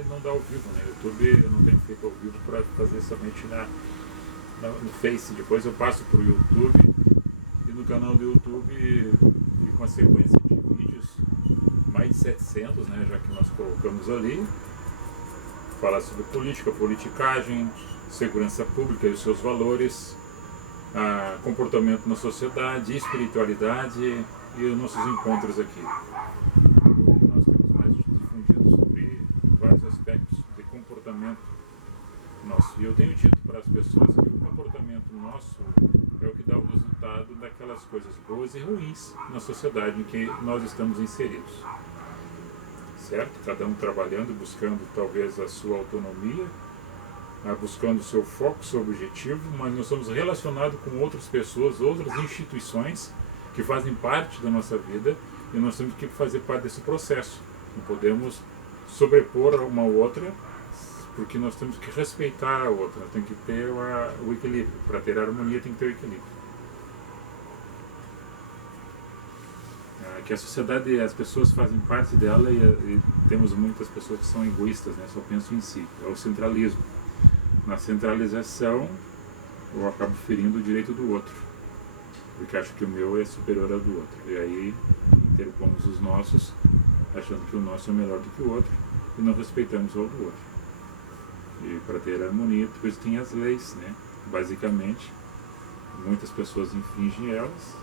ele não dá ao vivo, né? YouTube eu não tenho feito ao vivo para fazer somente no Face. Depois eu passo para o YouTube e no canal do YouTube fica uma sequência de vídeos, mais de 700, né? Já que nós colocamos ali, falar sobre política, politicagem, segurança pública e os seus valores, comportamento na sociedade, espiritualidade e os nossos encontros aqui. Nós temos mais difundido sobre vários aspectos de comportamento nosso. E eu tenho dito para as pessoas que o comportamento nosso é o que dá o resultado daquelas coisas boas e ruins na sociedade em que nós estamos inseridos. Certo? Cada um trabalhando, buscando talvez a sua autonomia, buscando o seu foco, seu objetivo, mas nós somos relacionados com outras pessoas, outras instituições que fazem parte da nossa vida e nós temos que fazer parte desse processo. Não podemos sobrepor uma outra, porque nós temos que respeitar a outra, tem que ter o equilíbrio. Para ter harmonia tem que ter o equilíbrio. Que a sociedade, as pessoas fazem parte dela e temos muitas pessoas que são egoístas, né? Só pensam em si. É o centralismo. Na centralização, eu acabo ferindo o direito do outro, porque acho que o meu é superior ao do outro. E aí interpomos os nossos, achando que o nosso é melhor do que o outro, e não respeitamos o do outro. E para ter harmonia, depois tem as leis, né? Basicamente, muitas pessoas infringem elas,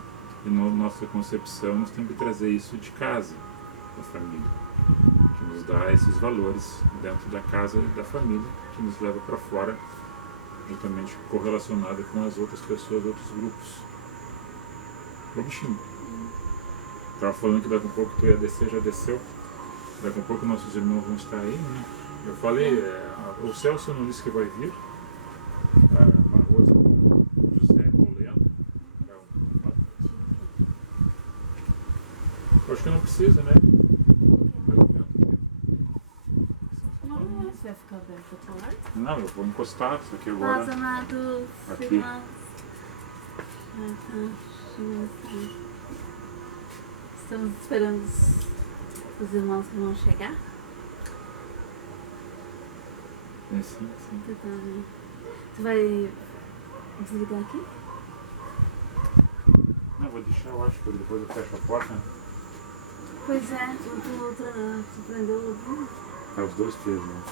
e na nossa concepção nós temos que trazer isso de casa, da família, que nos dá esses valores dentro da casa e da família, que nos leva para fora, juntamente correlacionado com as outras pessoas, outros grupos. Ô bichinho, estava falando que daqui a pouco tu ia descer, já desceu, daqui a pouco nossos irmãos vão estar aí, né? Eu falei, o Celso não disse que vai vir, uma rosa com José Boleno. Eu acho que não precisa, né? Não, você vai ficar aberto a porta? Não, eu vou encostar isso aqui agora. Paz, amados Aqui. irmãos. Estamos esperando os irmãos que vão chegar. É, sim. Você vai desligar aqui? Não, vou deixar, eu acho, porque depois eu fecho a porta. Pois é, tu prendeu o lobinho? É os dois pesos, né?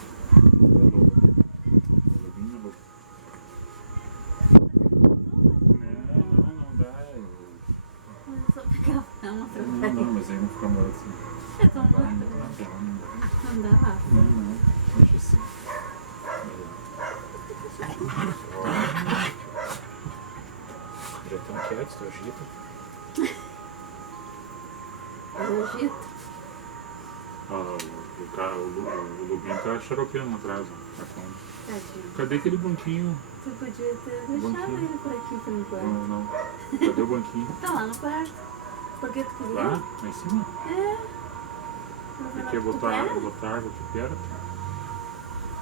Não dá. É só pegar uma pra Não, mas aí não fica morto assim. É tão Não dá, morto. não dá. Não dá. Não, deixa assim. Já estão quietos, tu agita. Eu agito. O Lubinho tá xaropeando atrás, ó. Tadinho. Cadê aquele banquinho? Tu podia ter deixado Banquinho. ele por aqui por enquanto. Não. Cadê o banquinho? Tá lá no quarto. Por que tu queria? Lá em cima? É. Aqui eu vou botar água aqui perto.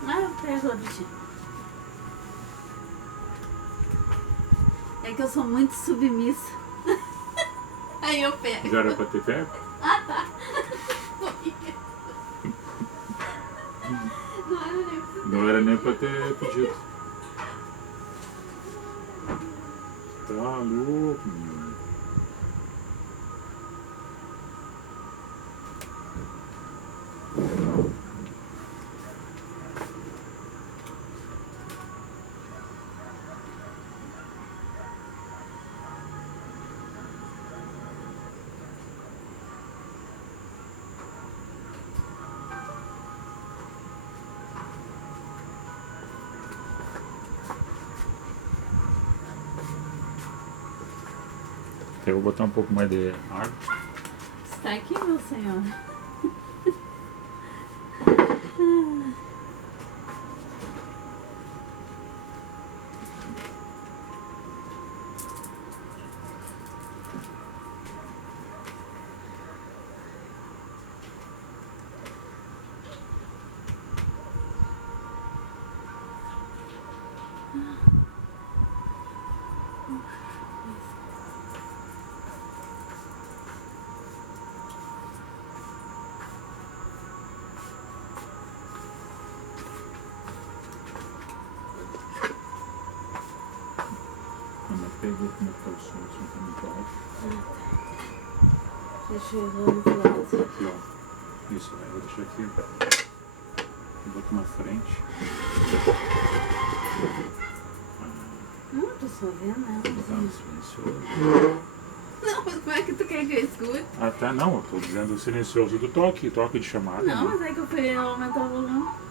Ah, eu pego lá, bichinho. É que eu sou muito submissa. Aí eu pego. Já era pra ter pego? Ah, tá. Não era nem pra Não era nem pra ter pedido. Tá louco, menino. Eu vou botar um pouco mais de água. Está aqui, meu senhor. Até ver como é que tá o som tá muito alto. Deixa eu ver do lado. Aqui, ó. Isso, né? Vou deixar aqui. Eu boto na frente. Não, tô só vendo, né? Vou botar no silencioso. Não, mas como é que tu quer que eu escute? Ah, tá. Não, eu tô dizendo o silencioso do toque de chamada. Não, né? mas é que eu fui aumentar o volume.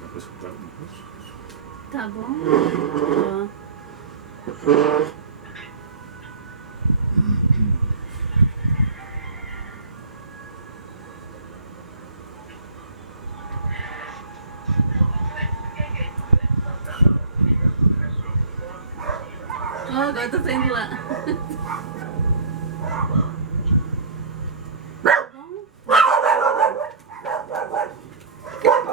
Dá pra escutar alguma coisa? Tá bom? Ó, agora tô saindo lá. Tá bom?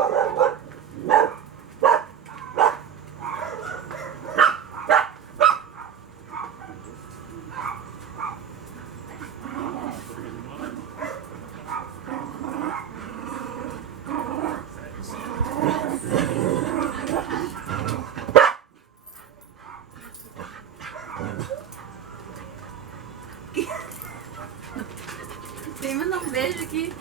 Tem mais um beijo aqui.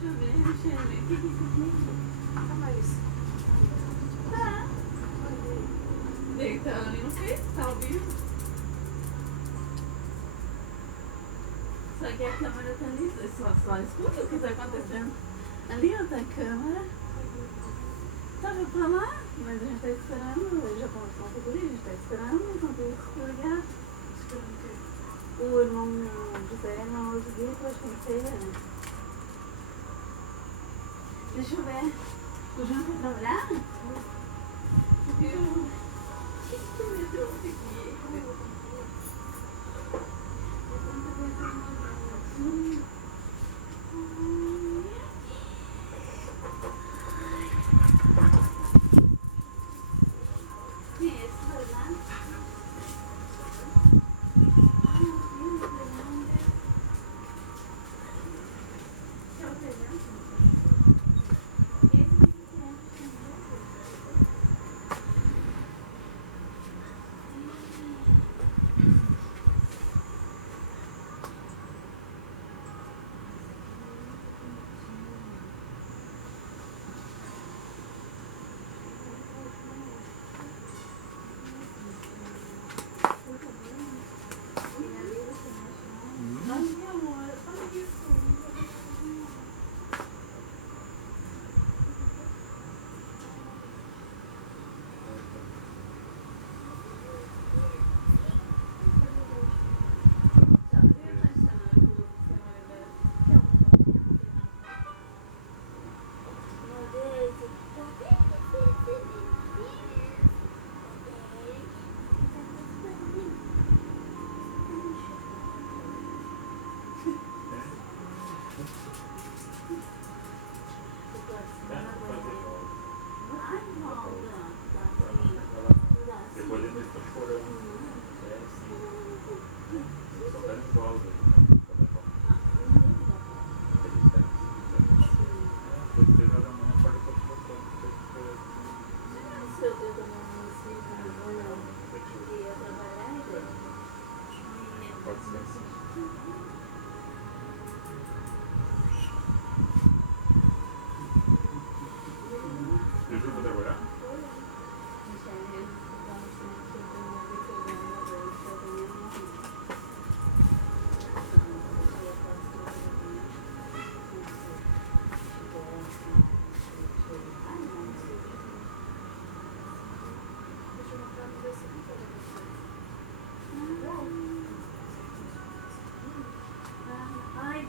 Deixa eu ver. O que tá isso? Tá. Deitando ali no Face, tá ao vivo. Só que a câmera tá ali, só escuta o que tá acontecendo. Ali, ó, tá a câmera. Tava pra lá, mas a gente tá esperando, já começou a figurinha, a gente tá esperando, enquanto isso ligar. O irmão José não usa guia, eu acho que é feia, né? Deixa eu ver. O João foi trabalhar? O que me trouxe aqui? Quem é esse Fernando? É o Fernando?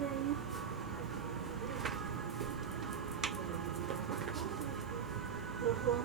aí. Trocou.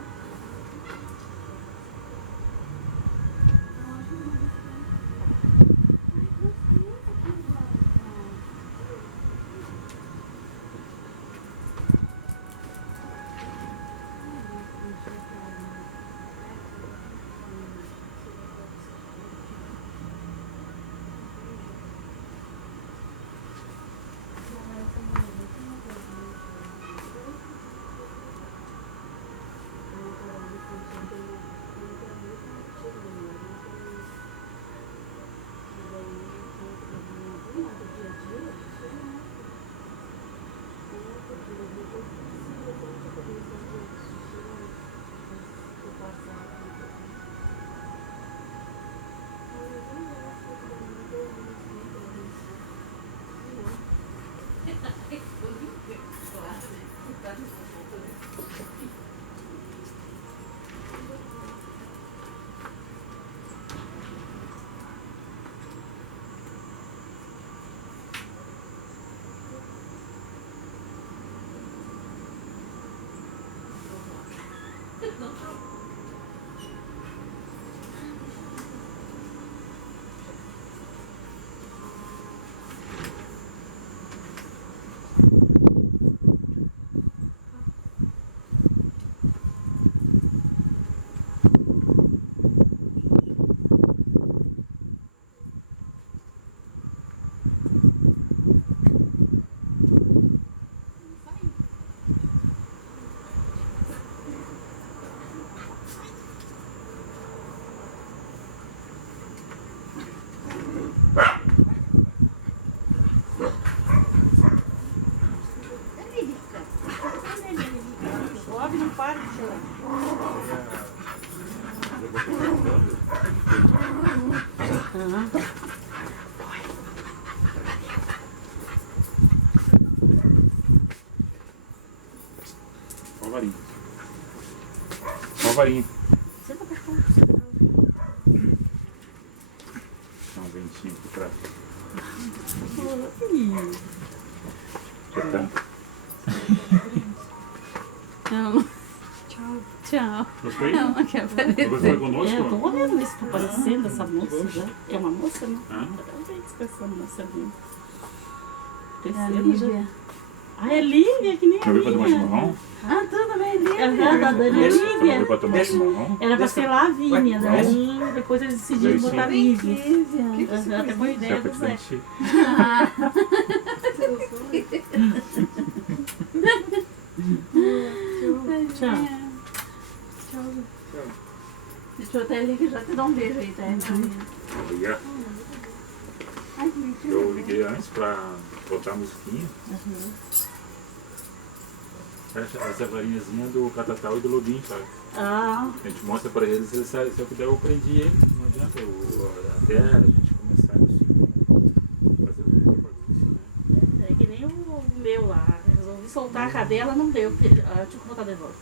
Só a varinha. Só a varinha. Senta pra cá. Dá um ventinho aqui pra... Oi. Já tá. Amo. Tchau. Tchau. Gostou? Ela quer aparecer. Você conosco? É, eu tô olhando isso, tá parecendo essa moça já. É uma moça, né? Ah. Eu vejo que essa moça ali. É a Terceira já. Lívia. Ah, é Lívia, que nem a Quer ver pra tomar minha. chimarrão? Ah, tudo bem, Lívia. Aham, da Dani é Quer ver Lívia. pra tomar chimarrão? Era pra ser Lavínia, Vai. daí depois eles decidiram Daí botar sim. Lívia. Lívia. Aham, até foi Já ideia pra do te Zé. mentir. Ah. Tchau. Tchau. Deixa eu até ali que já te dá um beijo aí, tá? Vou ligar. Ai, que mentira. Eu liguei antes pra botar a musiquinha. Essa varinhazinha do Catatal e do Lobinho, sabe? Ah, A gente mostra pra eles, se eu puder eu prendi eles, não adianta até a gente começar a fazer muita bagunça, né? é que nem o meu lá. Resolvi soltar a cadela, não deu, porque eu tive que botar de volta.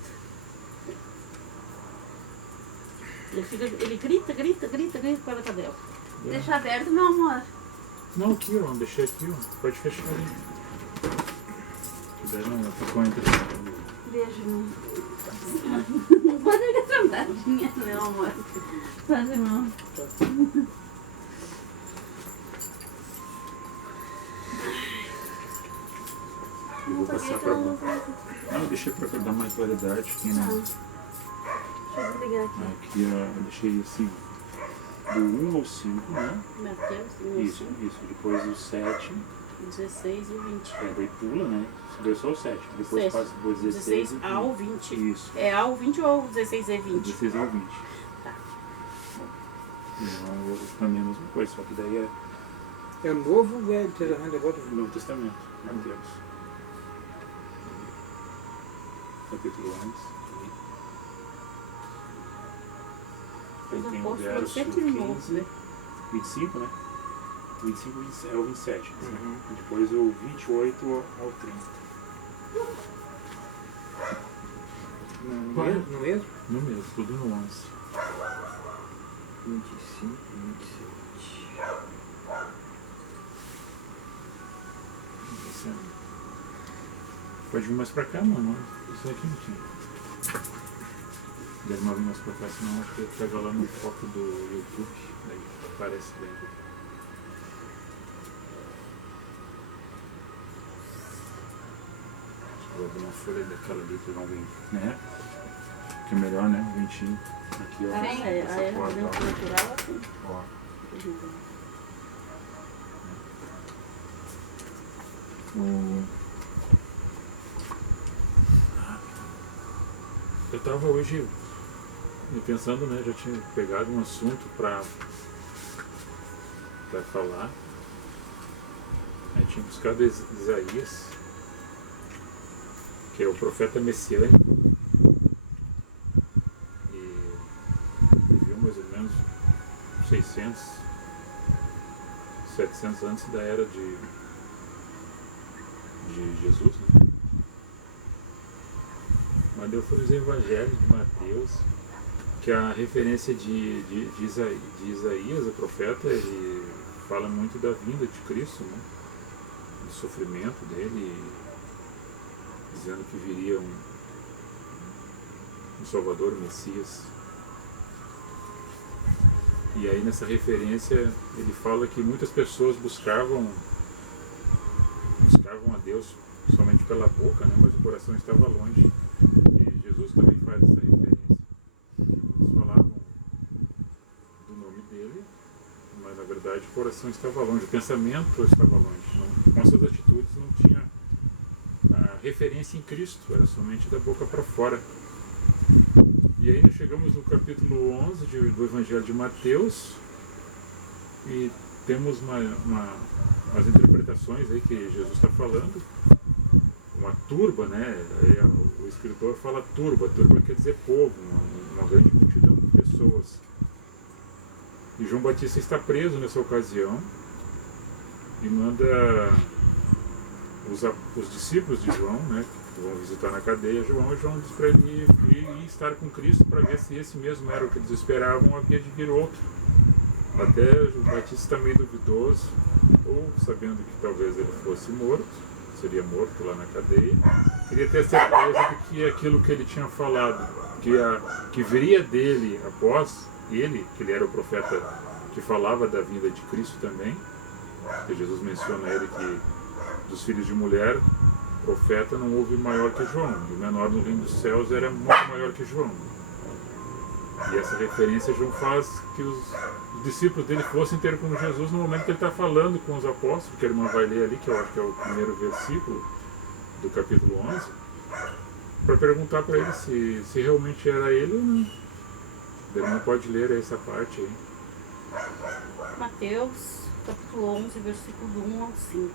Ele grita com a cadela. Deixa aberto, meu amor. Não, aqui ó, deixei aqui ó, pode fechar ali. Que daí não ficou entre... Beijo, meu. Não pode ligar sentadinha, meu amor. Faz, irmão. Eu vou passar pra... Não, eu deixei pra dar mais claridade aqui, né? Deixa eu desligar aqui. Aqui ó, eu deixei assim, do 1 ao 5, né? Mateus, Isso. Depois o 7, 16 e o 20. daí pula, né? Deu só o 7. Depois Sete. passa do 16 16 ao 20. Isso. É ao 20 ou 16 e 20? 16 ao 20. Tá. Então, o outro também é a mesma coisa, só que daí é É o Novo Velho Testamento agora. o Novo Testamento, Mateus. Capítulo 11. Aí Os tem o apóstolos verso sempre novos, 15, né? 25, né? 25 é o 27. Uhum. E depois o 28 ao 30. No mesmo? No mesmo, tudo no 11. 25, 27. tinha. Pode vir mais pra cá, mano. Isso aqui não tinha. Deve não vir mais pra cá, senão acho que ele pega lá no foco do YouTube. Daí aparece bem. Vou abrir uma folha daquela ali pra não vir. Né? Que é melhor, né? O ventinho. Aqui, ó. Aí porta, deu ó. natural assim. Ó. Eu tava hoje pensando, né? Já tinha pegado um assunto pra falar. Aí tinha buscado Isaías, que é o profeta messiânico, e viveu mais ou menos 600, 700 antes da era de Jesus, né? Mas eu fui nos evangelhos de Mateus, que a referência de Isaías, o profeta, ele fala muito da vinda de Cristo, né? Do sofrimento dele, dizendo que viria um Salvador, um Messias. E aí nessa referência ele fala que muitas pessoas buscavam a Deus somente pela boca, né? Mas o coração estava longe. E Jesus também faz essa referência. Muitos falavam do nome dele, mas na verdade o coração estava longe, o pensamento estava longe. Com suas atitudes não tinha a referência em Cristo, era somente da boca para fora. E aí nós chegamos no capítulo 11 do Evangelho de Mateus e temos umas interpretações aí que Jesus está falando, uma turba, né? Aí o escritor fala turba quer dizer povo, uma grande multidão de pessoas. E João Batista está preso nessa ocasião e manda os discípulos de João, né, que vão visitar na cadeia João, e João diz para ele ir estar com Cristo para ver se esse mesmo era o que eles esperavam, havia de vir outro. Até João Batista está meio duvidoso, ou sabendo que talvez ele fosse morto, seria morto lá na cadeia, queria ter certeza de que aquilo que ele tinha falado, que viria dele após ele, que ele era o profeta que falava da vinda de Cristo também, que Jesus menciona ele que dos filhos de mulher, profeta não houve maior que João, e o menor no reino dos céus era muito maior que João. E essa referência João faz que os discípulos dele fossem ter com Jesus no momento que ele está falando com os apóstolos, que a irmã vai ler ali, que eu acho que é o primeiro versículo do capítulo 11, para perguntar para ele se realmente era ele ou não. A irmã pode ler essa parte aí. Mateus, capítulo 11, versículo do 1 ao 5.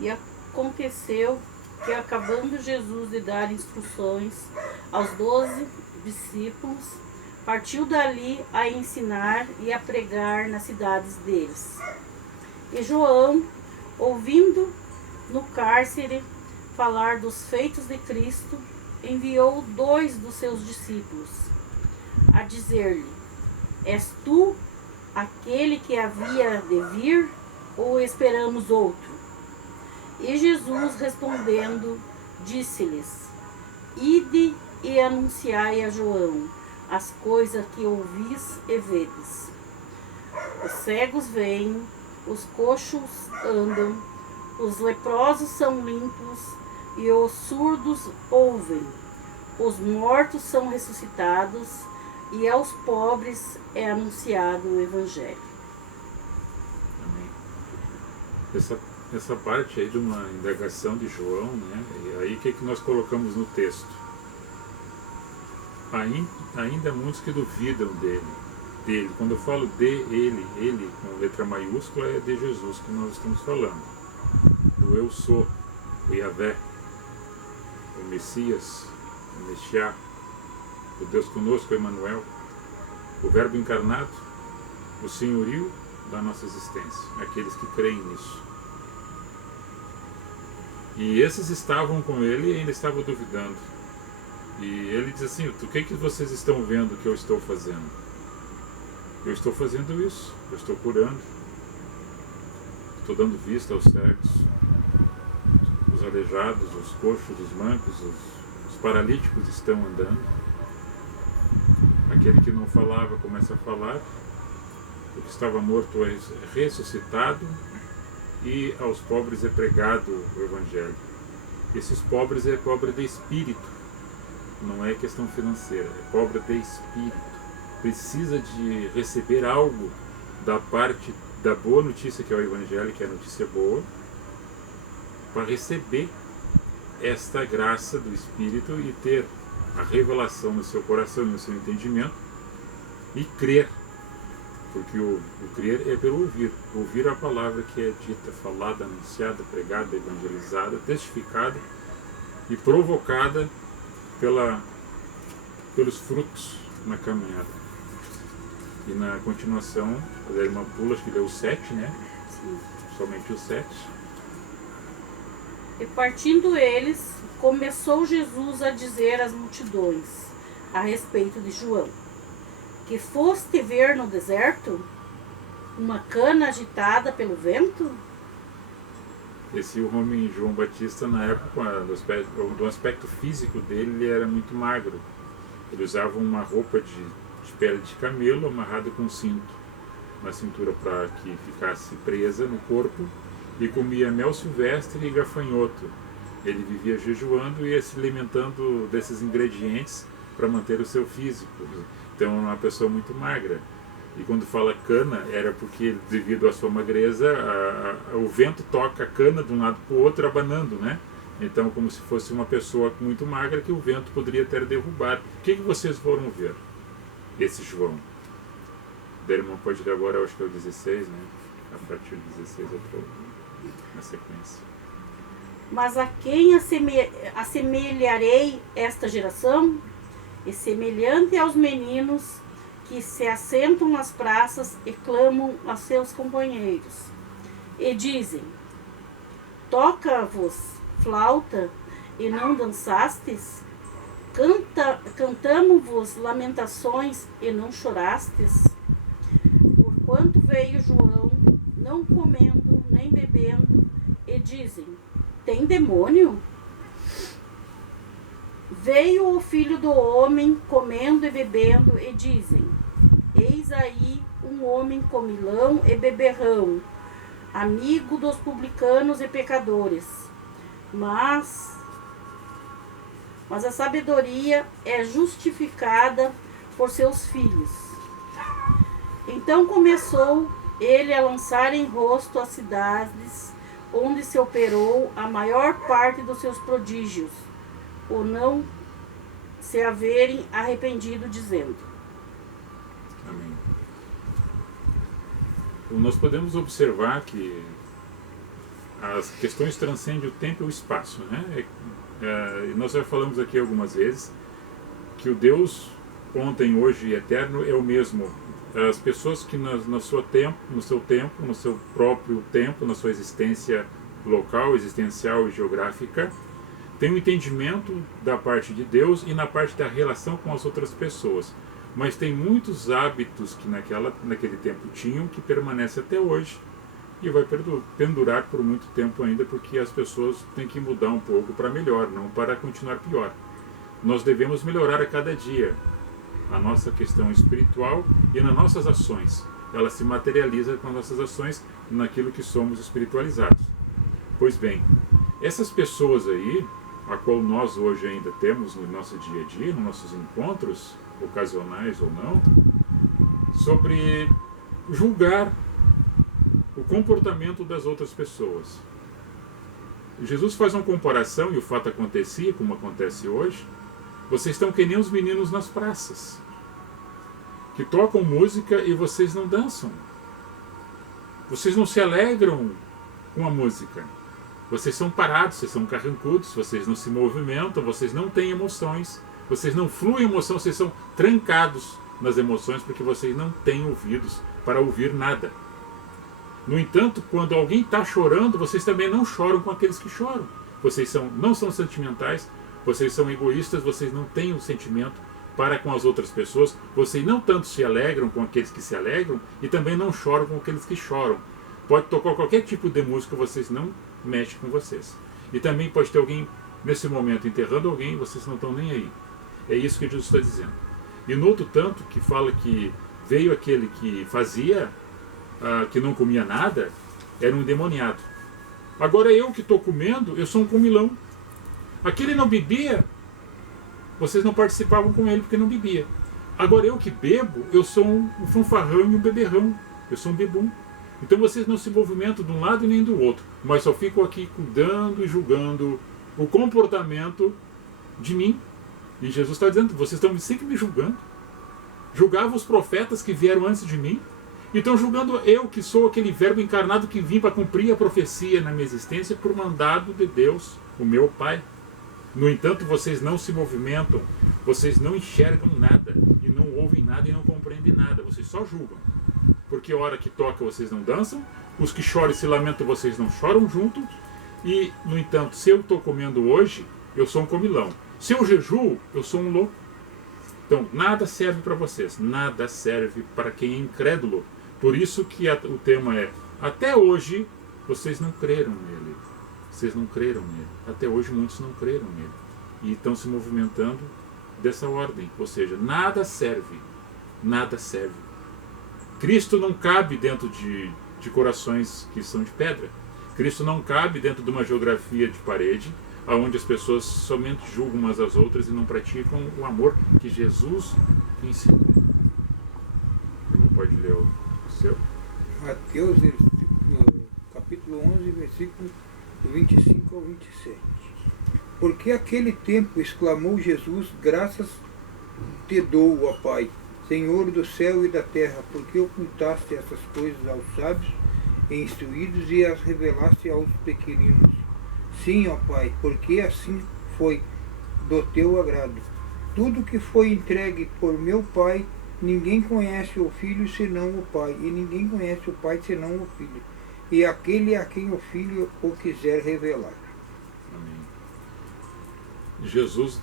E aconteceu que, acabando Jesus de dar instruções aos 12 discípulos, partiu dali a ensinar e a pregar nas cidades deles. E João, ouvindo no cárcere falar dos feitos de Cristo, enviou 2 dos seus discípulos a dizer-lhe: És tu aquele que havia de vir, ou esperamos outro? E Jesus, respondendo, disse-lhes: Ide e anunciai a João as coisas que ouvis e vedes. Os cegos veem, os coxos andam, os leprosos são limpos, e os surdos ouvem. Os mortos são ressuscitados, e aos pobres é anunciado o Evangelho. Amém. Essa parte aí de uma indagação de João, né? E aí o que nós colocamos no texto? Ainda há muitos que duvidam dele. Quando eu falo de ele com letra maiúscula, é de Jesus que nós estamos falando. Do eu sou, o Yahvé, o Messias, o Messiá, o Deus conosco, Emmanuel, o Verbo encarnado, o senhorio da nossa existência, aqueles que creem nisso. E esses estavam com ele e ainda estavam duvidando. E ele diz assim: o que vocês estão vendo que eu estou fazendo? Eu estou fazendo isso, eu estou curando, estou dando vista aos cegos, os aleijados, os coxos, os mancos, os paralíticos estão andando. Aquele que não falava começa a falar, o que estava morto é ressuscitado, e aos pobres é pregado o Evangelho. Esses pobres é pobre de espírito, não é questão financeira, é pobre de espírito. Precisa de receber algo da parte da boa notícia que é o Evangelho, que é a notícia boa, para receber esta graça do Espírito e ter a revelação no seu coração e no seu entendimento e crer, porque o crer é pelo ouvir a palavra que é dita, falada, anunciada, pregada, evangelizada, testificada e provocada pelos frutos na caminhada. E na continuação, a irmã pula, acho que deu o 7, né? Sim. Somente o 7. E partindo eles, começou Jesus a dizer às multidões a respeito de João: que foste ver no deserto uma cana agitada pelo vento? Esse homem João Batista, na época, do aspecto físico dele, ele era muito magro. Ele usava uma roupa de pele de camelo amarrada com um cinto na cintura para que ficasse presa no corpo, e comia mel silvestre e gafanhoto. Ele vivia jejuando e ia se alimentando desses ingredientes para manter o seu físico. Então era uma pessoa muito magra. E quando fala cana, era porque devido à sua magreza, o vento toca a cana de um lado para o outro, abanando, né? Então, como se fosse uma pessoa muito magra que o vento poderia ter derrubado. O que vocês foram ver? Esse João. Da irmã pode ler agora, eu acho que é o 16, né? A partir do 16 eu estou na sequência. Mas a quem assemelharei esta geração? E semelhante aos meninos que se assentam nas praças e clamam a seus companheiros, e dizem: toca-vos flauta e não dançastes? Cantamo-vos lamentações e não chorastes? Porquanto veio João, não comendo nem bebendo, e dizem: tem demônio? Veio o Filho do Homem comendo e bebendo, e dizem: eis aí um homem comilão e beberrão, amigo dos publicanos e pecadores. Mas a sabedoria é justificada por seus filhos. Então começou ele a lançar em rosto as cidades onde se operou a maior parte dos seus prodígios, ou não se haverem arrependido, dizendo. Amém. Nós podemos observar que as questões transcendem o tempo e o espaço, né? E nós já falamos aqui algumas vezes que o Deus ontem, hoje e eterno é o mesmo. As pessoas que no seu tempo, no seu próprio tempo, na sua existência local, existencial e geográfica, têm um entendimento da parte de Deus e na parte da relação com as outras pessoas. Mas tem muitos hábitos que naquele tempo tinham que permanecem até hoje e vai pendurar por muito tempo ainda, porque as pessoas têm que mudar um pouco para melhor, não para continuar pior. Nós devemos melhorar a cada dia a nossa questão espiritual e nas nossas ações. Ela se materializa com as nossas ações naquilo que somos espiritualizados. Pois bem, essas pessoas aí, a qual nós hoje ainda temos no nosso dia a dia, nos nossos encontros, ocasionais ou não, sobre julgar o comportamento das outras pessoas. Jesus faz uma comparação, e o fato acontecia, como acontece hoje. Vocês estão que nem os meninos nas praças, que tocam música e vocês não dançam. Vocês não se alegram com a música. Vocês são parados, vocês são carrancudos, vocês não se movimentam, vocês não têm emoções, vocês não fluem emoção, vocês são trancados nas emoções porque vocês não têm ouvidos para ouvir nada. No entanto, quando alguém está chorando, vocês também não choram com aqueles que choram. Vocês não são sentimentais, vocês são egoístas, vocês não têm um sentimento para com as outras pessoas, vocês não tanto se alegram com aqueles que se alegram e também não choram com aqueles que choram. Pode tocar qualquer tipo de música, vocês não mexem com vocês. E também pode ter alguém nesse momento enterrando alguém, vocês não estão nem aí. É isso que Jesus está dizendo. E no outro tanto que fala que veio aquele que fazia, que não comia nada, era um endemoniado. Agora eu que estou comendo, eu sou um comilão. Aquele não bebia, vocês não participavam com ele porque não bebia. Agora eu que bebo, eu sou um fanfarrão e um beberrão. Eu sou um bebum. Então vocês não se movimentam de um lado nem do outro, mas só ficam aqui cuidando e julgando o comportamento de mim. E Jesus está dizendo, vocês estão sempre me julgando. Julgavam os profetas que vieram antes de mim. E estão julgando eu, que sou aquele verbo encarnado que vim para cumprir a profecia na minha existência por mandado de Deus, o meu Pai. No entanto, vocês não se movimentam, vocês não enxergam nada, e não ouvem nada e não compreendem nada, vocês só julgam. Porque a hora que toca vocês não dançam, os que choram e se lamentam vocês não choram junto, e, no entanto, se eu estou comendo hoje, eu sou um comilão. Se eu jejuo, eu sou um louco. Então, nada serve para vocês, nada serve para quem é incrédulo. Por isso que o tema é, até hoje, vocês não creram nele. Vocês não creram nele. Até hoje, muitos não creram nele. E estão se movimentando dessa ordem. Ou seja, nada serve. Nada serve. Cristo não cabe dentro de corações que são de pedra. Cristo não cabe dentro de uma geografia de parede, onde as pessoas somente julgam umas às outras e não praticam o amor que Jesus ensinou. Não pode ler o seu? Mateus, capítulo 11, versículo 25 ao 27. Porque aquele tempo exclamou Jesus, graças te dou, ó Pai, Senhor do céu e da terra, porque ocultaste essas coisas aos sábios e instruídos e as revelaste aos pequeninos. Sim, ó Pai, porque assim foi do teu agrado. Tudo que foi entregue por meu Pai, ninguém conhece o Filho senão o Pai, e ninguém conhece o Pai senão o Filho, e aquele a quem o Filho o quiser revelar. Amém. Jesus,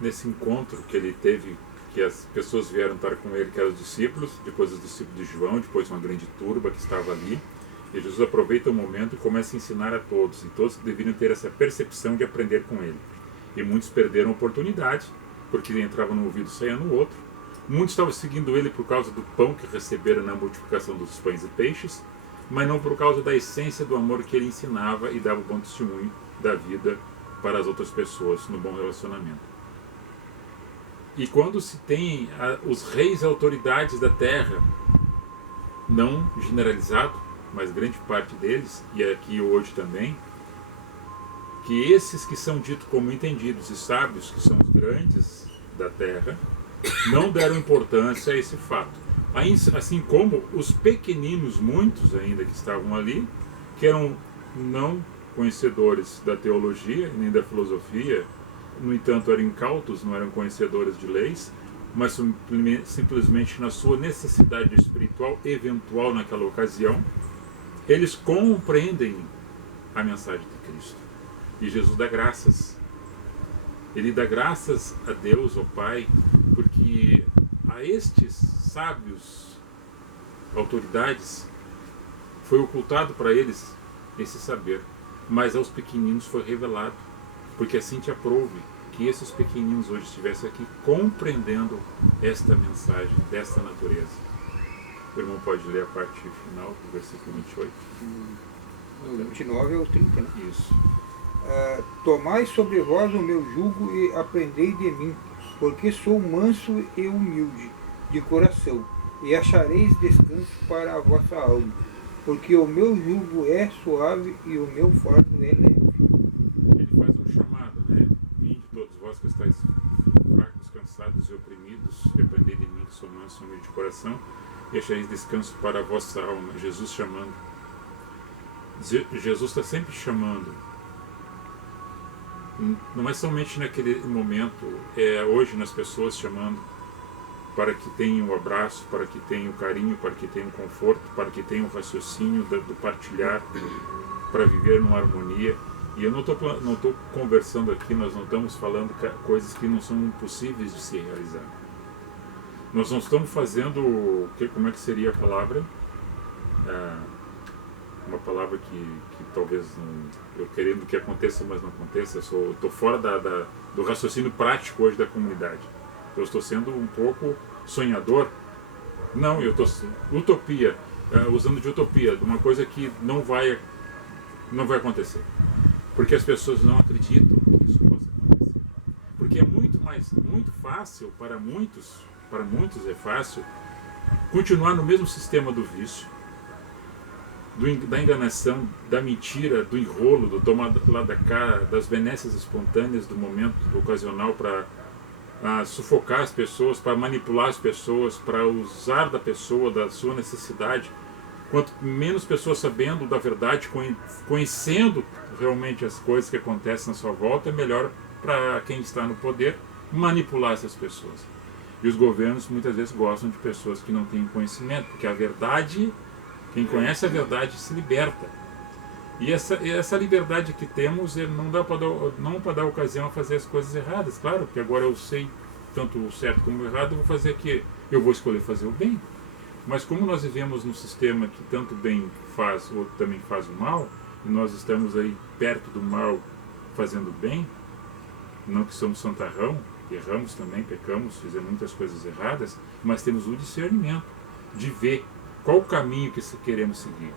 nesse encontro que ele teve, que as pessoas vieram estar com ele, que eram os discípulos, depois os discípulos de João, depois uma grande turba que estava ali, e Jesus aproveita o momento e começa a ensinar a todos, e todos deveriam ter essa percepção de aprender com ele. E muitos perderam a oportunidade, porque entrava num ouvido e saía no outro. Muitos estavam seguindo ele por causa do pão que receberam na multiplicação dos pães e peixes, mas não por causa da essência do amor que ele ensinava e dava bom testemunho da vida para as outras pessoas, no bom relacionamento. E quando se tem os reis e autoridades da terra, não generalizado, mas grande parte deles, e aqui hoje também, que esses que são ditos como entendidos e sábios, que são os grandes da terra, não deram importância a esse fato. Assim como os pequeninos, muitos ainda que estavam ali, que eram não conhecedores da teologia nem da filosofia, no entanto eram incautos, não eram conhecedores de leis, mas simplesmente na sua necessidade espiritual eventual naquela ocasião, eles compreendem a mensagem de Cristo. E Jesus dá graças. Ele dá graças a Deus, ao Pai, porque a estes sábios, autoridades, foi ocultado para eles esse saber, mas aos pequeninos foi revelado, porque assim te aprouve que esses pequeninos hoje estivessem aqui compreendendo esta mensagem, desta natureza. O irmão pode ler a parte final do versículo 28? Do 29 ao 30, né? Isso. Tomai sobre vós o meu jugo e aprendei de mim, porque sou manso e humilde de coração, e achareis descanso para a vossa alma, porque o meu jugo é suave e o meu fardo é leve. Ele faz um chamado, né? Vinde todos vós que estáis fracos, cansados e oprimidos, e aprendei de mim que sou manso e humilde de coração, e achareis descanso para a vossa alma. Jesus chamando. Jesus está sempre chamando. Não é somente naquele momento, é hoje nas pessoas chamando para que tenham o abraço, para que tenham o carinho, para que tenham o conforto, para que tenham o raciocínio do partilhar, para viver numa harmonia. E eu não estou conversando aqui, nós não estamos falando coisas que não são impossíveis de se realizar. Nós não estamos fazendo, como é que seria a palavra? Uma palavra que talvez eu querendo que aconteça, mas não aconteça. Eu estou fora do raciocínio prático hoje da comunidade. Eu estou sendo um pouco sonhador. Não, eu estou utopia, usando de utopia, de uma coisa que não vai acontecer. Porque as pessoas não acreditam que isso possa acontecer. Porque é muito fácil para muitos é fácil continuar no mesmo sistema do vício, da enganação, da mentira, do enrolo, do tomar lá da cá, das benesses espontâneas do momento ocasional para sufocar as pessoas, para manipular as pessoas, para usar da pessoa, da sua necessidade. Quanto menos pessoas sabendo da verdade, conhecendo realmente as coisas que acontecem na sua volta, é melhor para quem está no poder manipular essas pessoas. E os governos muitas vezes gostam de pessoas que não têm conhecimento, porque a verdade, quem conhece a verdade se liberta. E essa liberdade que temos não para dar ocasião a fazer as coisas erradas. Claro que agora eu sei tanto o certo como o errado, eu vou fazer aqui, eu vou escolher fazer o bem. Mas como nós vivemos num sistema que tanto bem faz, ou também faz o mal, e nós estamos aí perto do mal fazendo bem, não que somos santarrão, erramos também, pecamos, fizemos muitas coisas erradas, mas temos o discernimento de ver qual o caminho que queremos seguir.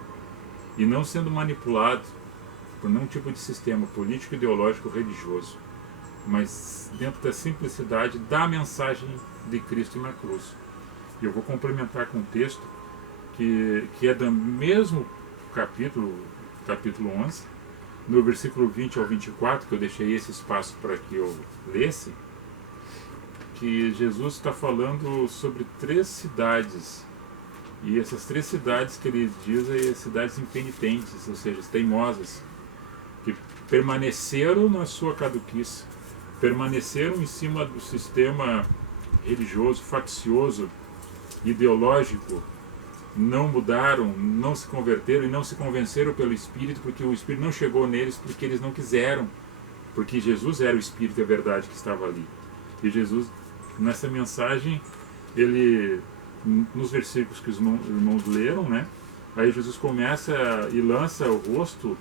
E não sendo manipulado por nenhum tipo de sistema político, ideológico, religioso, mas dentro da simplicidade da mensagem de Cristo na cruz. E eu vou complementar com um texto que é do mesmo capítulo 11, no versículo 20 ao 24, que eu deixei esse espaço para que eu lesse, que Jesus está falando sobre 3 cidades. E essas 3 cidades que ele diz é cidades impenitentes, ou seja, teimosas, que permaneceram na sua caduquice, permaneceram em cima do sistema religioso, faccioso, ideológico, não mudaram, não se converteram e não se convenceram pelo Espírito, porque o Espírito não chegou neles porque eles não quiseram, porque Jesus era o Espírito e a verdade que estava ali. E Jesus, nessa mensagem, ele, nos versículos que os irmãos leram, né, aí Jesus começa e lança o rosto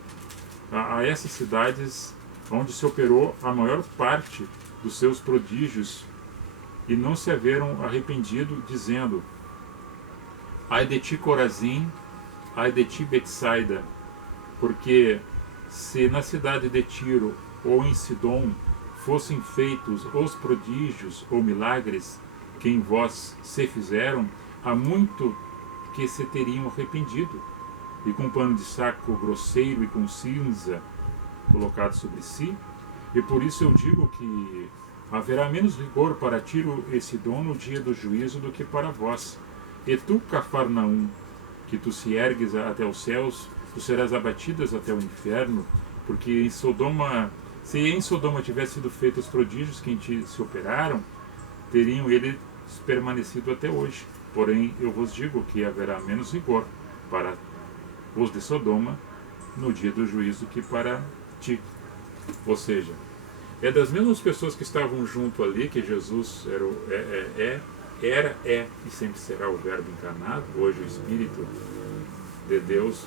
a essas cidades onde se operou a maior parte dos seus prodígios e não se haveram arrependido, dizendo: ai de ti, Corazim, ai de ti, Betsaida, porque se na cidade de Tiro ou em Sidom fossem feitos os prodígios ou milagres que em vós se fizeram, há muito que se teriam arrependido, e com pano de saco grosseiro e com cinza colocado sobre si. E por isso eu digo que haverá menos rigor para Tiro e Sidom no dia do juízo do que para vós. E tu, Cafarnaum, que tu se ergues até os céus, tu serás abatidas até o inferno, porque se em Sodoma tivesse sido feitos os prodígios que em ti se operaram, teriam eles permanecido até hoje. Porém, eu vos digo que haverá menos rigor para os de Sodoma no dia do juízo que para ti. Ou seja, é das mesmas pessoas que estavam junto ali, que Jesus era e sempre será o Verbo encarnado, hoje o Espírito de Deus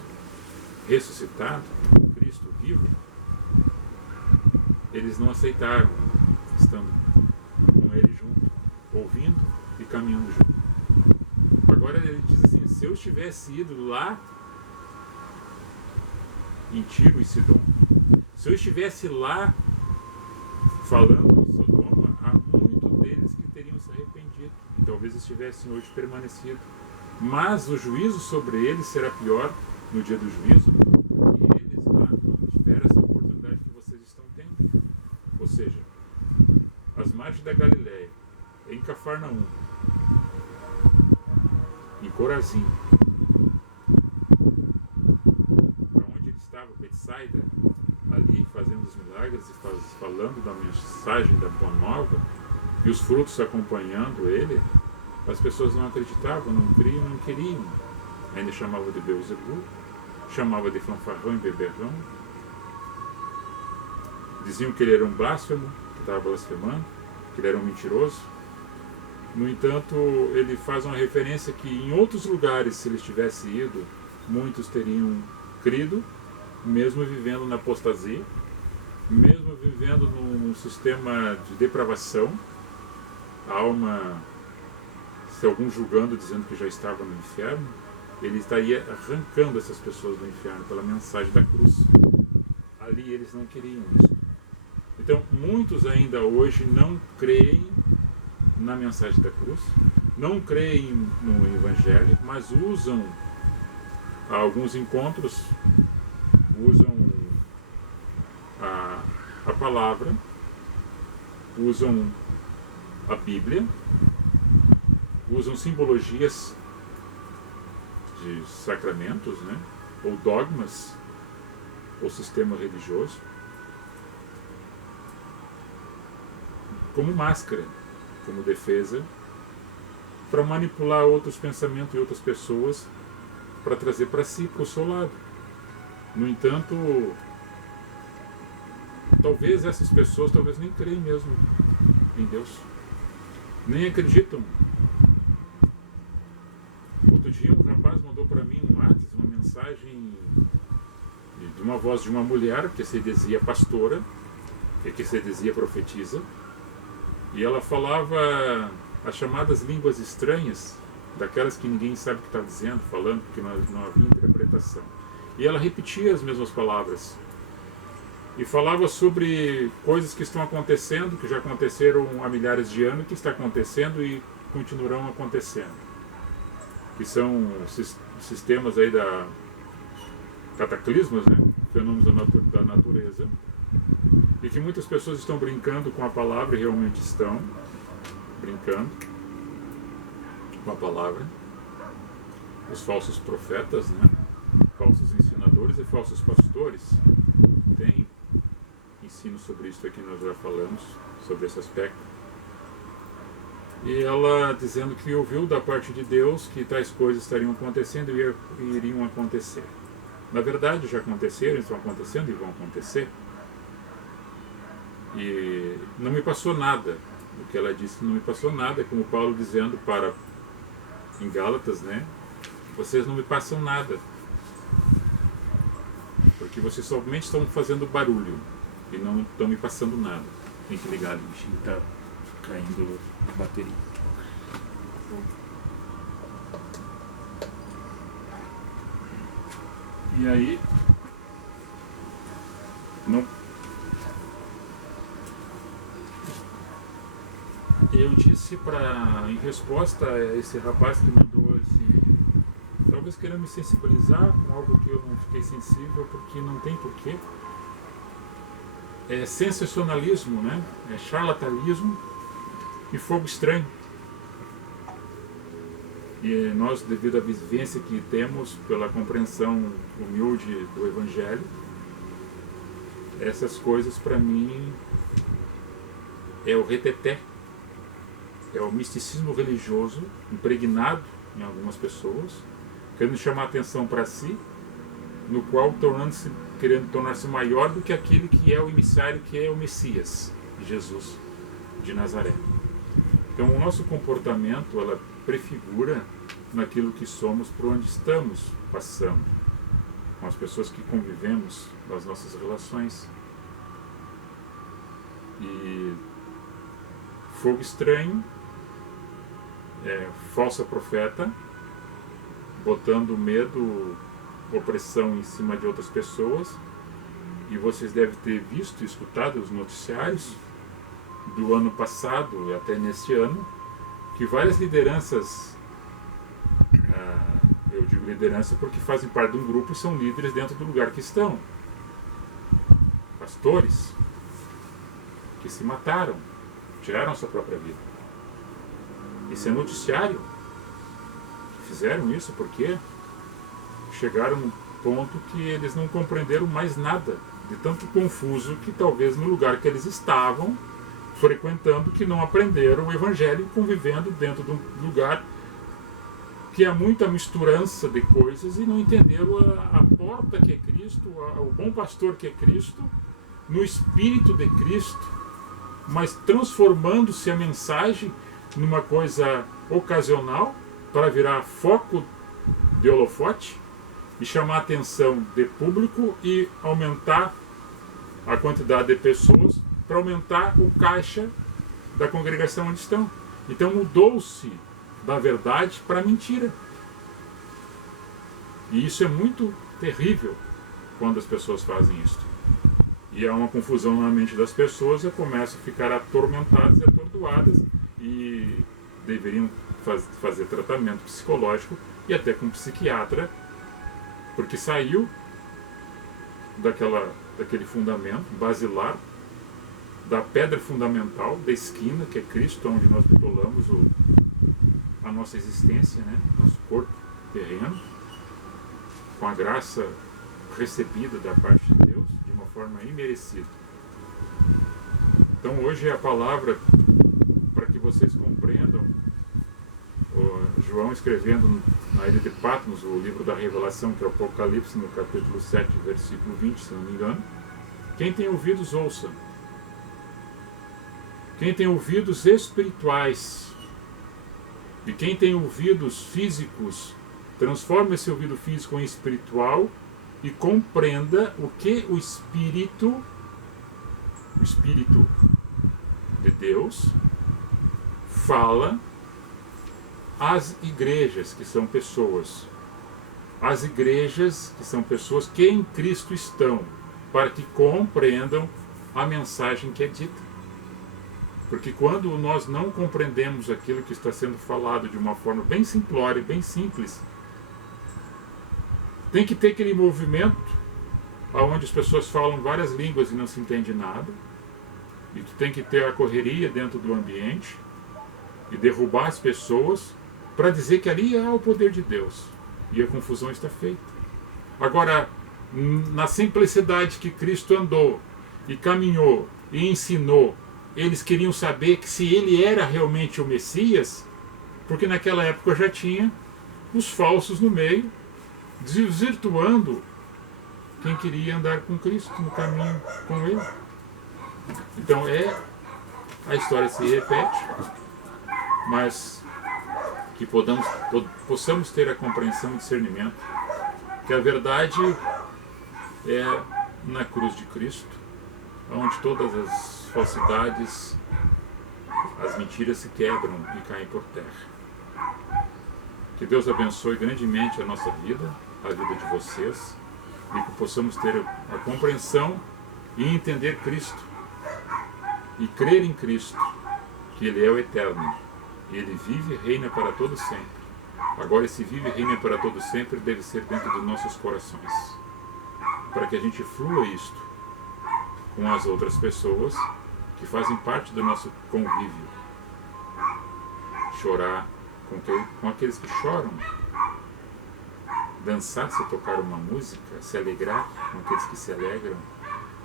ressuscitado, Cristo vivo. Eles não aceitaram, estando com ele junto, ouvindo e caminhando junto. Agora ele diz assim: se eu tivesse ido lá em Tiro e Sidom, se eu estivesse lá falando em Sodoma, há muitos deles que teriam se arrependido e talvez estivessem hoje permanecido. Mas o juízo sobre eles será pior no dia do juízo, porque eles lá não tiveram essa oportunidade que vocês estão tendo. Ou seja, as margens da Galileia, em Cafarnaum, em Corazim, onde ele estava, Betsaida, ali fazendo os milagres e falando da mensagem da Boa Nova, e os frutos acompanhando ele, as pessoas não acreditavam, não criam, não queriam. Ainda chamava de Beelzebul, chamava de fanfarrão e beberrão. Diziam que ele era um blasfemo, que estava blasfemando, que ele era um mentiroso. No entanto, ele faz uma referência que em outros lugares, se ele tivesse ido, muitos teriam crido, mesmo vivendo na apostasia, mesmo vivendo num sistema de depravação, a alma, se algum julgando, dizendo que já estava no inferno, ele estaria arrancando essas pessoas do inferno pela mensagem da cruz. Ali eles não queriam isso. Então, muitos ainda hoje não creem na mensagem da cruz, não creem no Evangelho, mas usam alguns encontros, usam a palavra, usam a Bíblia, usam simbologias de sacramentos, né? Ou dogmas, ou sistema religioso, como máscara, como defesa, para manipular outros pensamentos e outras pessoas, para trazer para si, para o seu lado. No entanto, talvez essas pessoas nem creem mesmo em Deus, nem acreditam. Outro dia um rapaz mandou para mim no WhatsApp uma mensagem de uma voz de uma mulher que se dizia pastora, que se dizia profetisa, e ela falava as chamadas línguas estranhas, daquelas que ninguém sabe o que está dizendo, falando, porque não havia interpretação. E ela repetia as mesmas palavras. E falava sobre coisas que estão acontecendo, que já aconteceram há milhares de anos, que está acontecendo e continuarão acontecendo. Que são sistemas aí da cataclismos, né? Fenômenos da natureza. E que muitas pessoas estão brincando com a palavra, e realmente estão brincando com a palavra. Os falsos profetas, né? Falsos ensinadores e falsos pastores. Tem ensino sobre isso aqui, nós já falamos sobre esse aspecto. E ela dizendo que ouviu da parte de Deus que tais coisas estariam acontecendo e iriam acontecer. Na verdade já aconteceram, estão acontecendo e vão acontecer. E não me passou nada. O que ela disse não me passou nada, como Paulo dizendo em Gálatas, né? Vocês não me passam nada, porque vocês somente estão fazendo barulho e não estão me passando nada. Tem que ligar, o bichinho está caindo a bateria. E aí, eu disse em resposta a esse rapaz que mandou talvez querendo me sensibilizar com algo que eu não fiquei sensível, porque não tem porquê. É sensacionalismo, né? É charlatanismo e fogo estranho. E nós, devido à vivência que temos, pela compreensão humilde do Evangelho, essas coisas para mim é o reteté, é o misticismo religioso impregnado em algumas pessoas, querendo chamar a atenção para si, no qual querendo tornar-se maior do que aquele que é o emissário, que é o Messias, Jesus de Nazaré. Então o nosso comportamento, ela prefigura naquilo que somos, por onde estamos passando, com as pessoas que convivemos, nas nossas relações. E fogo estranho, falsa profeta, botando medo, opressão em cima de outras pessoas. E vocês devem ter visto e escutado os noticiários do ano passado e até neste ano, que várias lideranças, eu digo liderança porque fazem parte de um grupo e são líderes dentro do lugar que estão, pastores que se mataram, tiraram a sua própria vida. Esse é noticiário. Fizeram isso porque chegaram num ponto que eles não compreenderam mais nada, de tanto confuso que talvez no lugar que eles estavam frequentando, que não aprenderam o Evangelho, convivendo dentro de um lugar que há muita misturança de coisas, e não entenderam a porta que é Cristo, o bom pastor que é Cristo, no Espírito de Cristo, mas transformando-se a mensagem numa coisa ocasional para virar foco de holofote, e chamar a atenção de público e aumentar a quantidade de pessoas para aumentar o caixa da congregação onde estão. Então mudou-se da verdade para a mentira. E isso é muito terrível quando as pessoas fazem isso. E há uma confusão na mente das pessoas e começam a ficar atormentadas e atordoadas e deveriam fazer tratamento psicológico e até com um psiquiatra, porque saiu daquele fundamento basilar, da pedra fundamental, da esquina, que é Cristo, onde nós bitolamos a nossa existência, né? Nosso corpo terreno, com a graça recebida da parte de Deus, de uma forma imerecida. Então hoje é a palavra para que vocês compreendam. João escrevendo na ilha de Patmos, o livro da Revelação, que é o Apocalipse, no capítulo 7, versículo 20, se não me engano. Quem tem ouvidos, ouça. Quem tem ouvidos espirituais e quem tem ouvidos físicos, transforme esse ouvido físico em espiritual e compreenda o que o Espírito de Deus fala às igrejas, que são pessoas. As igrejas, que são pessoas que em Cristo estão, para que compreendam a mensagem que é dita. Porque quando nós não compreendemos aquilo que está sendo falado de uma forma bem simplória, bem simples, tem que ter aquele movimento onde as pessoas falam várias línguas e não se entende nada, e tu tem que ter a correria dentro do ambiente e derrubar as pessoas para dizer que ali há o poder de Deus, e a confusão está feita. Agora, na simplicidade que Cristo andou e caminhou e ensinou, eles queriam saber que se ele era realmente o Messias, porque naquela época já tinha os falsos no meio, desvirtuando quem queria andar com Cristo no caminho com ele. Então a história se repete, mas que possamos ter a compreensão e discernimento que a verdade é na cruz de Cristo, onde todas as falsidades, as mentiras se quebram e caem por terra. Que Deus abençoe grandemente a nossa vida, a vida de vocês, e que possamos ter a compreensão e entender Cristo e crer em Cristo, que Ele é o eterno, Ele vive e reina para todo sempre. Agora esse vive e reina para todo sempre deve ser dentro dos nossos corações, para que a gente flua isto com as outras pessoas que fazem parte do nosso convívio. Chorar com aqueles que choram, dançar se tocar uma música, se alegrar com aqueles que se alegram,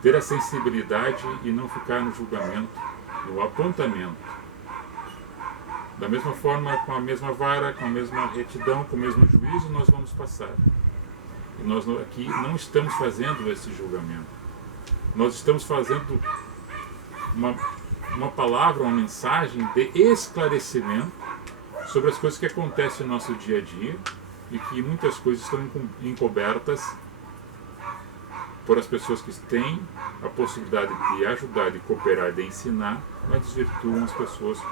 ter a sensibilidade e não ficar no julgamento, no apontamento. Da mesma forma, com a mesma vara, com a mesma retidão, com o mesmo juízo, nós vamos passar. E nós aqui não estamos fazendo esse julgamento. Nós estamos fazendo uma palavra, uma mensagem de esclarecimento sobre as coisas que acontecem no nosso dia a dia e que muitas coisas estão encobertas por as pessoas que têm a possibilidade de ajudar, de cooperar, de ensinar, mas desvirtuam as pessoas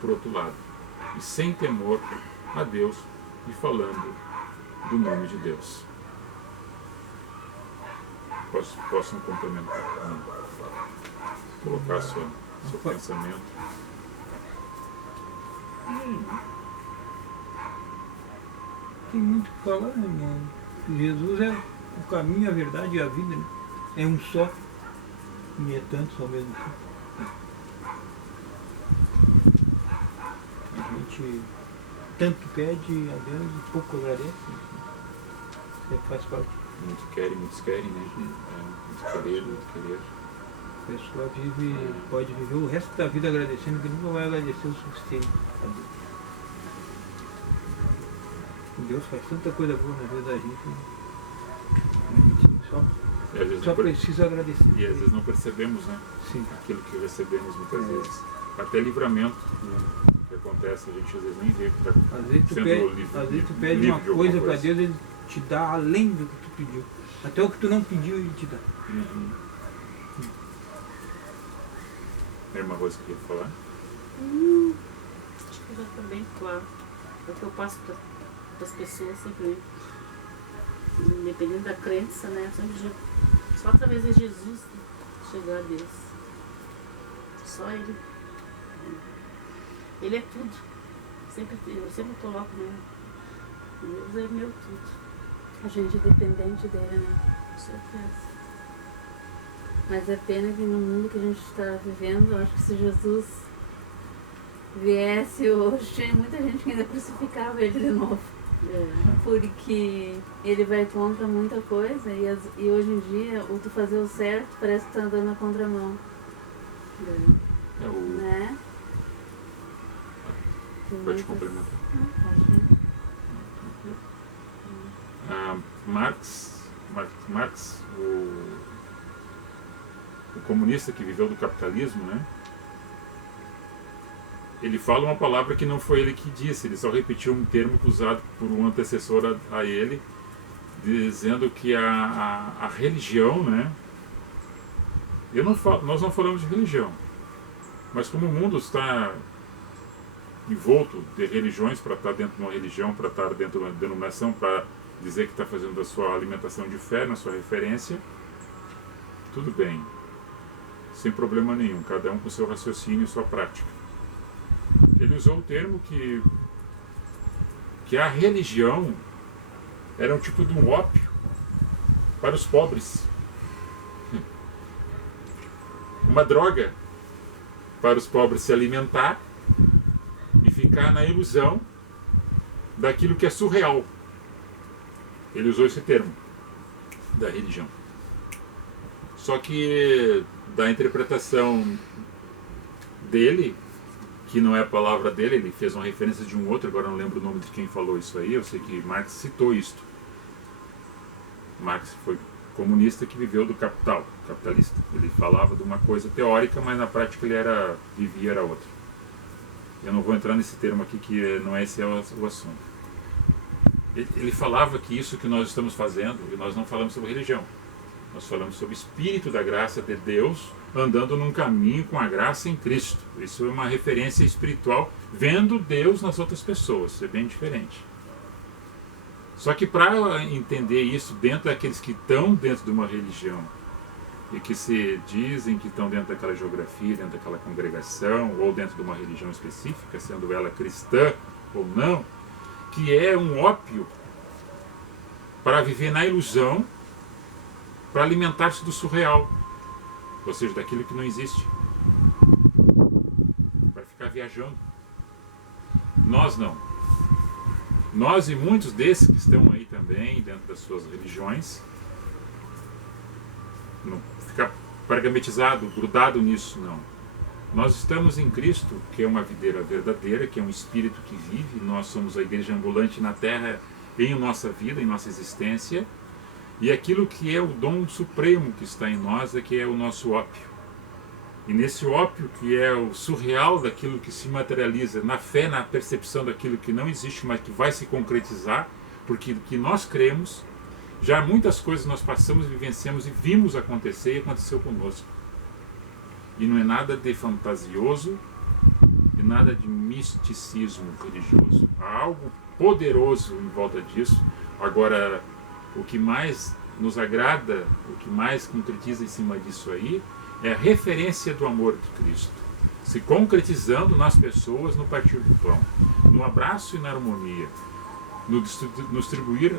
por outro lado. E sem temor a Deus e falando do nome de Deus. Possam complementar, colocar seu pensamento. Tem muito o que falar, né, irmão? Jesus é o caminho, a verdade e a vida, né? É um só, e é tantos ao mesmo tempo. A gente tanto pede a Deus e pouco agradece. Isso faz parte. Muitos querem, né? Muito querer. A pessoa pode viver o resto da vida agradecendo, que nunca vai agradecer o suficiente a Deus. Deus faz tanta coisa boa na vida da gente, né? A gente só precisa agradecer. E às vezes não percebemos, né? Sim. Aquilo que recebemos muitas vezes. Até livramento que acontece, a gente às vezes nem vê que está Às vezes tu sendo pede uma coisa para Deus, Ele te dá além do que tu pediu. Até o que tu não pediu, Ele te dá. A irmã Rosa queria falar? Acho que já está bem claro. É o que eu passo para as pessoas sempre. Independente da crença, né? Eu sempre digo, só através de Jesus chegar a Deus. Só Ele. Ele é tudo. Eu sempre coloco, né? Deus é meu tudo. A gente é dependente dele, né? Com certeza. Mas é pena que no mundo que a gente está vivendo, eu acho que se Jesus viesse hoje, tinha muita gente que ainda crucificava ele de novo. Porque ele vai contra muita coisa e hoje em dia o tu fazer o certo parece que tá andando na contramão. Né? Pode complementar. Marx, o comunista que viveu do capitalismo, né? Ele fala uma palavra que não foi ele que disse, ele só repetiu um termo usado por um antecessor a ele, dizendo que a religião, né? Nós não falamos de religião, mas como o mundo está envolto de religiões, para estar dentro de uma religião, para estar dentro de uma denominação, para dizer que está fazendo a sua alimentação de fé, na sua referência, tudo bem, sem problema nenhum, cada um com seu raciocínio e sua prática. Ele usou o termo que a religião era um tipo de um ópio para os pobres, uma droga para os pobres se alimentar e ficar na ilusão daquilo que é surreal. Ele usou esse termo da religião. Só que da interpretação dele, que não é a palavra dele, ele fez uma referência de um outro, agora não lembro o nome de quem falou isso aí, eu sei que Marx citou isto. Marx foi comunista que viveu do capital, capitalista. Ele falava de uma coisa teórica, mas na prática ele vivia era outra. Eu não vou entrar nesse termo aqui, que não é esse o assunto. Ele falava que isso que nós estamos fazendo, e nós não falamos sobre religião, nós falamos sobre o Espírito da graça de Deus andando num caminho com a graça em Cristo. Isso é uma referência espiritual, vendo Deus nas outras pessoas, isso é bem diferente. Só que para entender isso dentro daqueles que estão dentro de uma religião e que se dizem que estão dentro daquela geografia, dentro daquela congregação ou dentro de uma religião específica, sendo ela cristã ou não, que é um ópio para viver na ilusão, para alimentar-se do surreal, ou seja, daquilo que não existe, para ficar viajando. Nós não. Nós e muitos desses que estão aí também, dentro das suas religiões, não ficar pergametizado, grudado nisso, não. Nós estamos em Cristo, que é uma videira verdadeira, que é um Espírito que vive. Nós somos a igreja ambulante na Terra, em nossa vida, em nossa existência. E aquilo que é o dom supremo que está em nós é que é o nosso ópio. E nesse ópio, que é o surreal daquilo que se materializa, na fé, na percepção daquilo que não existe, mas que vai se concretizar, porque que nós cremos, já muitas coisas nós passamos, vivenciamos e vimos acontecer e aconteceu conosco. E não é nada de fantasioso e nada de misticismo religioso. Há algo poderoso em volta disso. Agora, o que mais nos agrada, o que mais concretiza em cima disso aí, é a referência do amor de Cristo, se concretizando nas pessoas no partir do pão, no abraço e na harmonia, no distribuir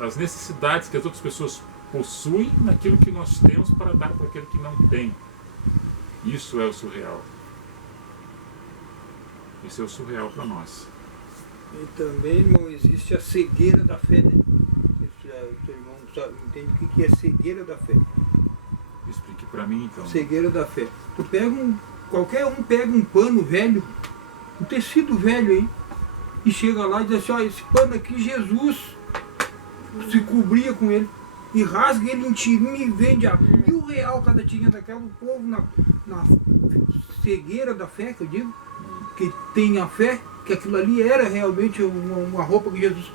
as necessidades que as outras pessoas possuem naquilo que nós temos para dar para aquele que não tem. Isso é o surreal. Isso é o surreal para nós. E também, irmão, existe a cegueira da fé, né? O seu irmão entende o que é cegueira da fé. Explique para mim, então. Cegueira da fé. Tu pega qualquer um pega um pano velho, um tecido velho aí, e chega lá e diz assim, ó, esse pano aqui, Jesus se cobria com ele, e rasga ele em tirinho e vende a R$1.000 cada tirinha daquela. O povo na cegueira da fé, que eu digo, que tem a fé, que aquilo ali era realmente uma roupa que Jesus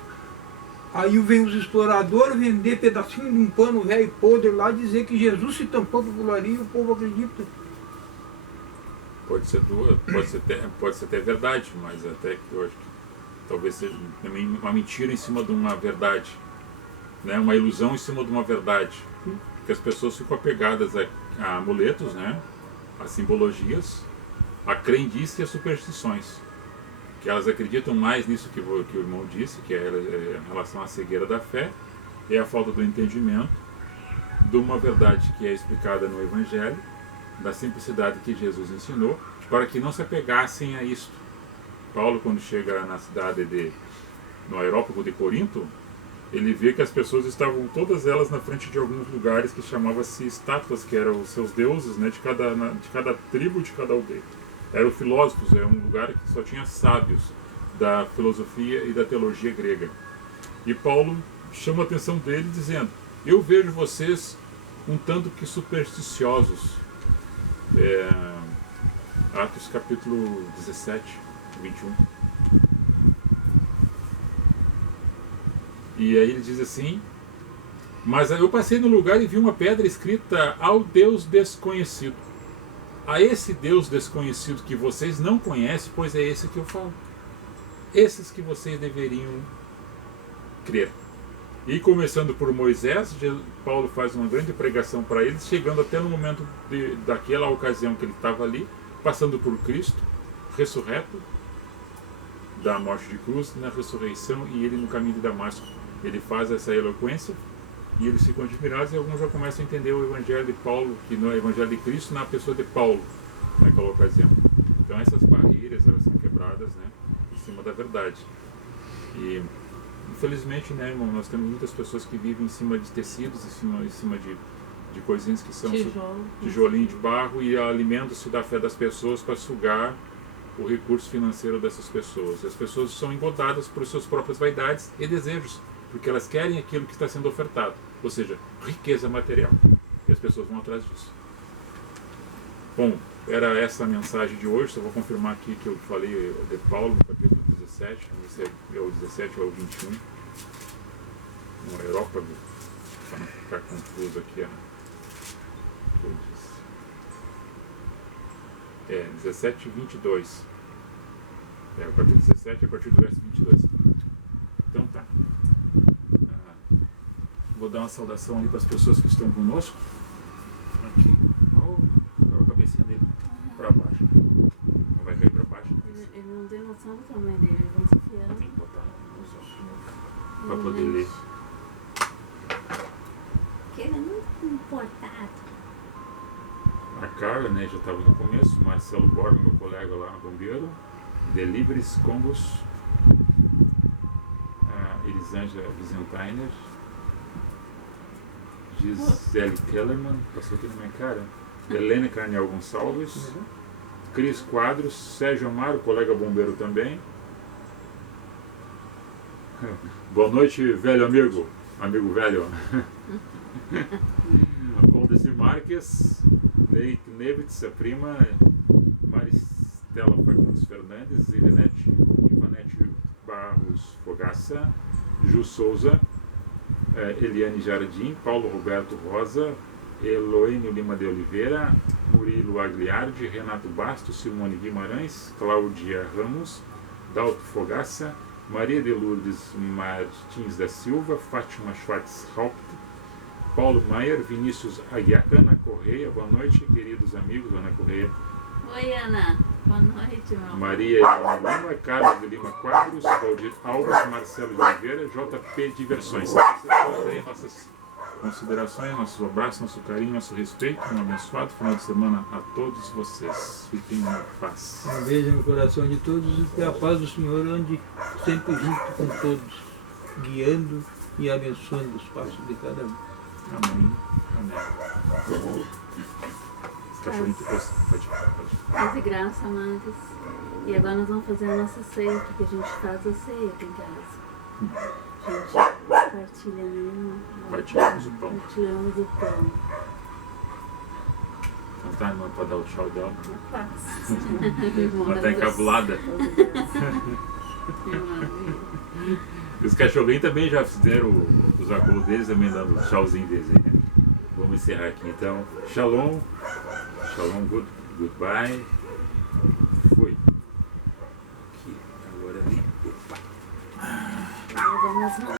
Aí vem os exploradores vender pedacinho de um pano velho podre lá, dizer que Jesus se tampou com aquilo ali e o povo acredita. Pode ser até verdade, mas até que eu acho que talvez seja também uma mentira em cima de uma verdade, né? Uma ilusão em cima de uma verdade. Porque as pessoas ficam apegadas a amuletos, né? A simbologias, a crendice e a superstições. Que elas acreditam mais nisso que o irmão disse, que é em relação à cegueira da fé e a falta do entendimento de uma verdade que é explicada no Evangelho, da simplicidade que Jesus ensinou, para que não se apegassem a isto. Paulo, quando chega na cidade no aerópago de Corinto, ele vê que as pessoas estavam todas elas na frente de alguns lugares que chamavam-se estátuas, que eram os seus deuses, né, de cada tribo, de cada aldeia. Eram filósofos, é um lugar que só tinha sábios da filosofia e da teologia grega. E Paulo chama a atenção dele dizendo: eu vejo vocês um tanto que supersticiosos. Atos capítulo 17, 21. E aí ele diz assim: mas eu passei no lugar e vi uma pedra escrita ao Deus desconhecido. A esse Deus desconhecido que vocês não conhecem, pois é esse que eu falo. Esses que vocês deveriam crer. E começando por Moisés, Paulo faz uma grande pregação para eles, chegando até no momento daquela ocasião que ele estava ali, passando por Cristo, ressurreto, da morte de cruz, na ressurreição, e ele no caminho de Damasco. Ele faz essa eloquência, e eles ficam admirados, e alguns já começam a entender o Evangelho de Paulo, que não é o Evangelho de Cristo, na pessoa de Paulo, naquela ocasião. Então essas barreiras, elas são quebradas, né, em cima da verdade. E infelizmente, né, irmão, nós temos muitas pessoas que vivem em cima de tecidos, em cima de coisinhas que são tijolinho de barro, e alimentam-se da fé das pessoas para sugar o recurso financeiro dessas pessoas. As pessoas são engodadas por suas próprias vaidades e desejos, porque elas querem aquilo que está sendo ofertado, ou seja, riqueza material. E as pessoas vão atrás disso. Bom, era essa a mensagem de hoje. Só vou confirmar aqui que eu falei de Paulo no capítulo 17, não sei se é o 17 ou é o 21, no aerópago, para não ficar confuso aqui. Eu disse. 17 e 22. O capítulo 17 é a partir do verso 22. Então tá. Vou dar uma saudação ali para as pessoas que estão conosco. Aqui. A cabecinha dele para baixo. Não vai cair para baixo? Ele não tem noção do tamanho dele, ele vai se enfiando. Tem que botar nos olhos para poder ler. Que ele é muito importado. A Carla, né, já estava no começo. Marcelo Borba, meu colega lá, bombeiro. Delibres Combos. Elisângela Wiesenthiner. Gisele Kellerman, passou aqui na minha cara. Helena Carniel Gonçalves. Cris Quadros. Sérgio Amaro, colega bombeiro também. Boa noite, velho amigo. Amigo velho. Valdeci Marques. Neik Nevitz, a prima. Maristela Fagundes Fernandes. Ivanete Barros Fogaça. Ju Souza. Eliane Jardim, Paulo Roberto Rosa, Eloênio Lima de Oliveira, Murilo Agliardi, Renato Bastos, Simone Guimarães, Cláudia Ramos, Dalto Fogaça, Maria de Lourdes Martins da Silva, Fátima Schwartz-Haupt, Paulo Maier, Vinícius Aguiar, Ana Correia. Boa noite, queridos amigos. Ana Correia. Oi, Ana. Boa noite, meu amor. Maria Lima, Carlos de Lima Quadros, Valdir Alves, Marcelo de Oliveira, JP Diversões. Essas são aí nossas considerações, nossos abraços, nosso carinho, nosso respeito. Um abençoado final de semana a todos vocês. Fiquem na paz. Um beijo no coração de todos e que a paz do Senhor ande sempre junto com todos, guiando e abençoando os passos de cada um. Amém. Amém. Cachorrinho que pode. Paz e graça, amados. E agora nós vamos fazer a nossa ceia, porque a gente faz a ceia aqui em casa. A gente partilha, né? Partilhamos o pão. Partilhamos o pão. Então tá, irmã, para dar o tchau dela. Paz. Ela tá encabulada. Os cachorrinhos também já fizeram os acordos deles, também dando o tchauzinho deles aí, né? Vamos encerrar aqui então. Shalom. Shalom, goodbye. Fui. Aqui, agora ali. Opa. Vamos